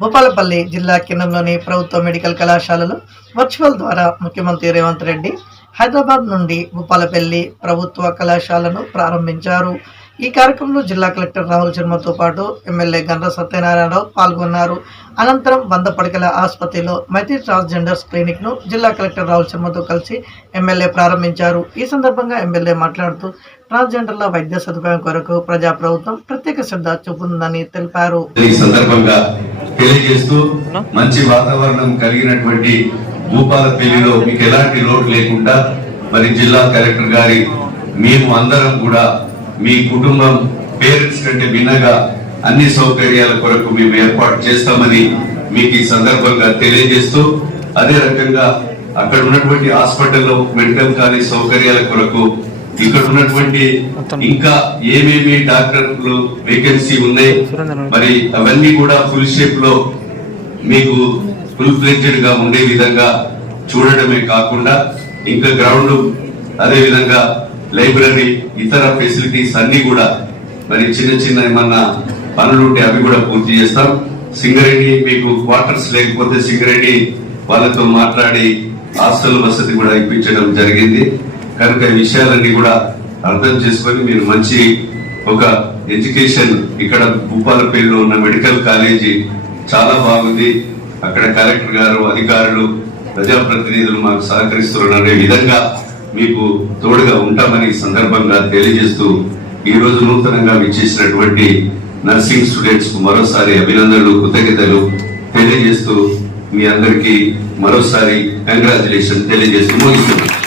భూపాలపల్లి జిల్లా కేంద్రంలోని ప్రభుత్వ మెడికల్ కళాశాలలో వర్చువల్ ద్వారా ముఖ్యమంత్రి రేవంత్ రెడ్డి హైదరాబాద్ నుండి భూపాలపల్లి ప్రభుత్వ కళాశాలను ప్రారంభించారు. ఈ కార్యక్రమంలో జిల్లా కలెక్టర్ రాహుల్ శర్మతో పాటు ఎమ్మెల్యే గండ్ర సత్యనారాయణరావు పాల్గొన్నారు. అనంతరం వంద పడకల ఆసుపత్రిలో మైత్రి ట్రాన్స్జెండర్స్ క్లినిక్ను జిల్లా కలెక్టర్ రాహుల్ శర్మతో కలిసి ఎమ్మెల్యే ప్రారంభించారు. ఈ సందర్భంగా ఎమ్మెల్యే మాట్లాడుతూ ట్రాన్స్జెండర్ల వైద్య సదుపాయం కొరకు ప్రజా ప్రభుత్వం ప్రత్యేక శ్రద్ధ చూపుతుందని తెలిపారు. ఈ సందర్భంగా తెలియజేస్తూ మంచి వాతావరణం కలిగినటువంటి భూపాలపల్లిలో మీకు ఎలాంటి లోటు లేకుండా మరి జిల్లా కలెక్టర్ గారి మేము అందరం కూడా మీ కుటుంబం పేరెంట్స్ కంటే భిన్నగా అన్ని సౌకర్యాల కొరకు మేము ఏర్పాటు చేస్తామని మీకు ఈ సందర్భంగా తెలియజేస్తూ అదే రకంగా అక్కడ ఉన్నటువంటి హాస్పిటల్లో మెడికల్ కాలేజ్ సౌకర్యాల కొరకు ఇక్కడ ఉన్నటువంటి ఇంకా ఏమేమి డాక్టర్లు వేకెన్సీ ఉన్నాయి? మరి అవన్నీ కూడా ఫుల్ షేప్లో మీకు ఫుల్ ఫ్లెడ్జెడ్గా ఉండే విధంగా చూడడమే కాకుండా ఇంకా గ్రౌండ్ అదే విధంగా లైబ్రరీ ఇతర ఫెసిలిటీస్ అన్ని కూడా మరి చిన్న చిన్న ఏమన్నా పనులు ఉంటే అవి కూడా పూర్తి చేస్తాం. సింగరేణి మీకు క్వార్టర్స్ లేకపోతే సింగరేణి వాళ్ళతో మాట్లాడి హాస్టల్ వసతి కూడా ఇప్పించడం జరిగింది. కనుక ఈ విషయాలన్నీ కూడా అర్థం చేసుకొని మీరు మంచి ఒక ఎడ్యుకేషన్ ఇక్కడ భూపాలపల్లిలో ఉన్న మెడికల్ కాలేజీ చాలా బాగుంది. అక్కడ కలెక్టర్ గారు అధికారులు ప్రజాప్రతినిధులు మాకు సహకరిస్తున్నారు విధంగా మీకు తోడుగా ఉంటామని సందర్భంగా తెలియజేస్తూ ఈ రోజు నూతనంగా విచ్చేసినటువంటి నర్సింగ్ స్టూడెంట్స్కు మరోసారి అభినందనలు కృతజ్ఞతలు తెలియజేస్తూ మీ అందరికీ మరోసారి కంగ్రాచులేషన్ తెలియజేస్తూ ముగిస్తున్నాను